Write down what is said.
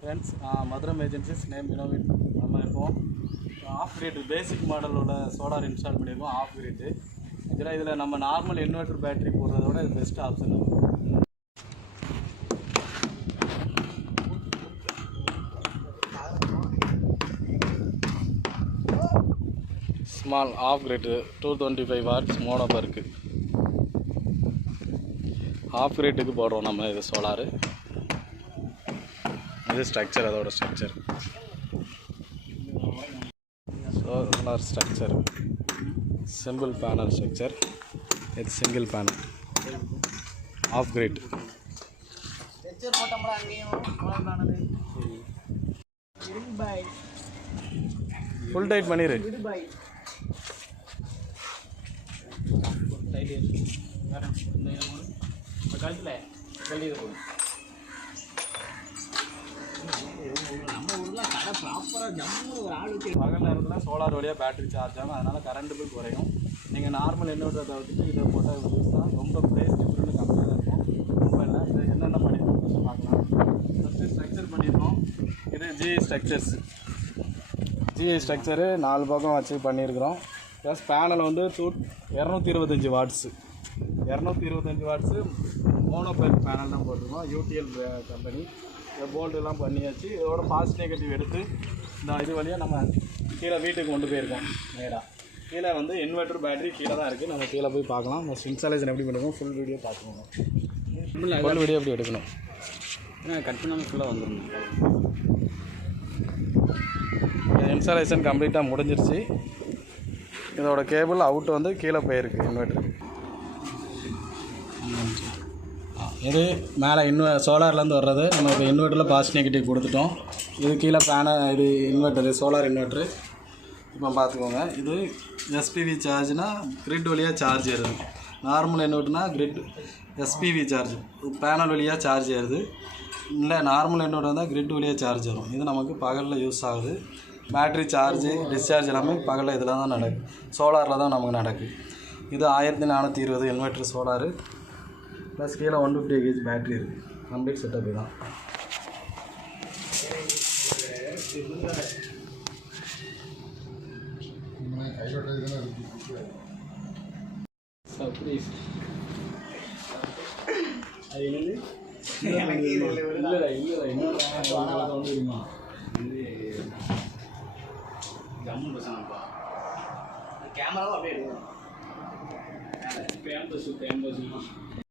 Friends Madhuram agencies name வினோவின். நம்ம இப்போ ஆஃப் கிரேட்டு பேசிக் மாடலோட சோலார் இன்ஸ்டால் பண்ணியிருக்கோம் ஆஃப் கிரேட்டு இதில் இதில் நம்ம நார்மல் இன்வெர்டர் பேட்டரி விட இது best option small off grid two twenty five watts mono PERC off கிரேட்டுக்கு போடுறோம் நம்ம இது சோலாரு இது ஸ்ட்ரக்சர் அதோட structure solar structure simple panel structure இது single panel off grid full tight பண்ணிடு விடு பாய் கழுத்தில் பகல் நேரத்தில் சோலார் வழியாக பேட்டரி சார்ஜ் ஆகும். அதனால் கரண்ட் பில் குறையும். நீங்கள் நார்மல் இன்வெர்ட்டர் தவிர்த்துட்டு இதை போட்டால் யூஸ் தான் ரொம்ப ப்ரைஸ் டிஃப்ரெண்ட் கம்மியாக இருக்கும். ரொம்ப இல்லை. இது என்னென்ன பண்ணியிருக்கோம் ஃபஸ்ட்டு பார்க்கலாம். ஃபஸ்ட்டு ஸ்ட்ரக்சர் பண்ணியிருக்கோம் இது ஜிஐ ஸ்ட்ரக்சர்ஸ் ஜிஐ ஸ்ட்ரக்சரு நாலு பக்கம் வச்சு பண்ணியிருக்கிறோம் ப்ளஸ் பேனல் வந்து டூ இரநூத்தி இருபத்தஞ்சி வாட்ஸு இரநூத்தி இருபத்தஞ்சி வாட்ஸு மோனோபைல் பேனல் தான் போட்டிருக்கோம். யூடிஎல் கம்பெனி போல்டெல்லாம் பண்ணியாச்சு. இதோட பாசிட்டிவ் நெகட்டிவ் எடுத்து இந்த இது வழியாக நம்ம கீழே வீட்டுக்கு கொண்டு போயிருக்கோம் நேராக கீழே வந்து இன்வெர்டர் பேட்டரி கீழே தான் இருக்குது நம்ம கீழே போய் பார்க்கலாம். ஃபஸ்ட் இன்ஸ்டாலேஷன் எப்படி பண்ணுவோம்? ஃபுல் வீடியோ பார்த்துக்கோங்க ஃபுல் வீடியோ எப்படி எடுக்கணும்? கட் பண்ணாமல் ஃபுல்லாக வந்துடும் இன்ஸ்டாலேஷன் கம்ப்ளீட்டாக முடிஞ்சிருச்சு. இதோட கேபிள் அவுட் வந்து கீழே போயிருக்கு இன்வெர்டர் இது மேலே இன்வெ சோலார்லேருந்து வர்றது. நம்ம இப்போ இன்வெர்ட்டரில் பாசிட்டிவ் நெகட்டிவ் கொடுத்துட்டோம். இது கீழே பேனல் இது இன்வெர்ட்டரு சோலார் இன்வெர்ட்ரு இப்போ பார்த்துக்கோங்க. இது எஸ்பிவி சார்ஜ்னால் கிரிட் வழியாக சார்ஜ் ஏறுது. நார்மல் இன்வெர்ட்னா கிரிட் எஸ்பிவி சார்ஜ் பேனல் வழியாக சார்ஜ் ஏறுது. இல்லை நார்மல் இன்வெர்ட் இருந்தால் கிரிட் வழியாக சார்ஜ் வரும். இது நமக்கு பகலில் யூஸ் ஆகுது. பேட்ரி சார்ஜு டிஸ்சார்ஜ் எல்லாமே பகலில் இதில் தான் நடக்குது சோலாரில் தான் நமக்கு நடக்குது இது ஆயிரத்தி நானூற்றி இருபது இன்வெர்ட்ரு சோலாரு ப்ளஸ் கீழே ஒன் ஃபிஃப்டி கேஜி பேட்ரி இருக்குது கம்ப்ளீட் செட்டப் தான். சர்ப்ரைஸ் அது என்னது இல்லை இல்லை இன்னொரு வந்து தெரியுமா ஜம்மு பசங்கப்பா கேமராவும் அப்படியே எடுக்கணும் பேம்பஸ் பேம்பஸ்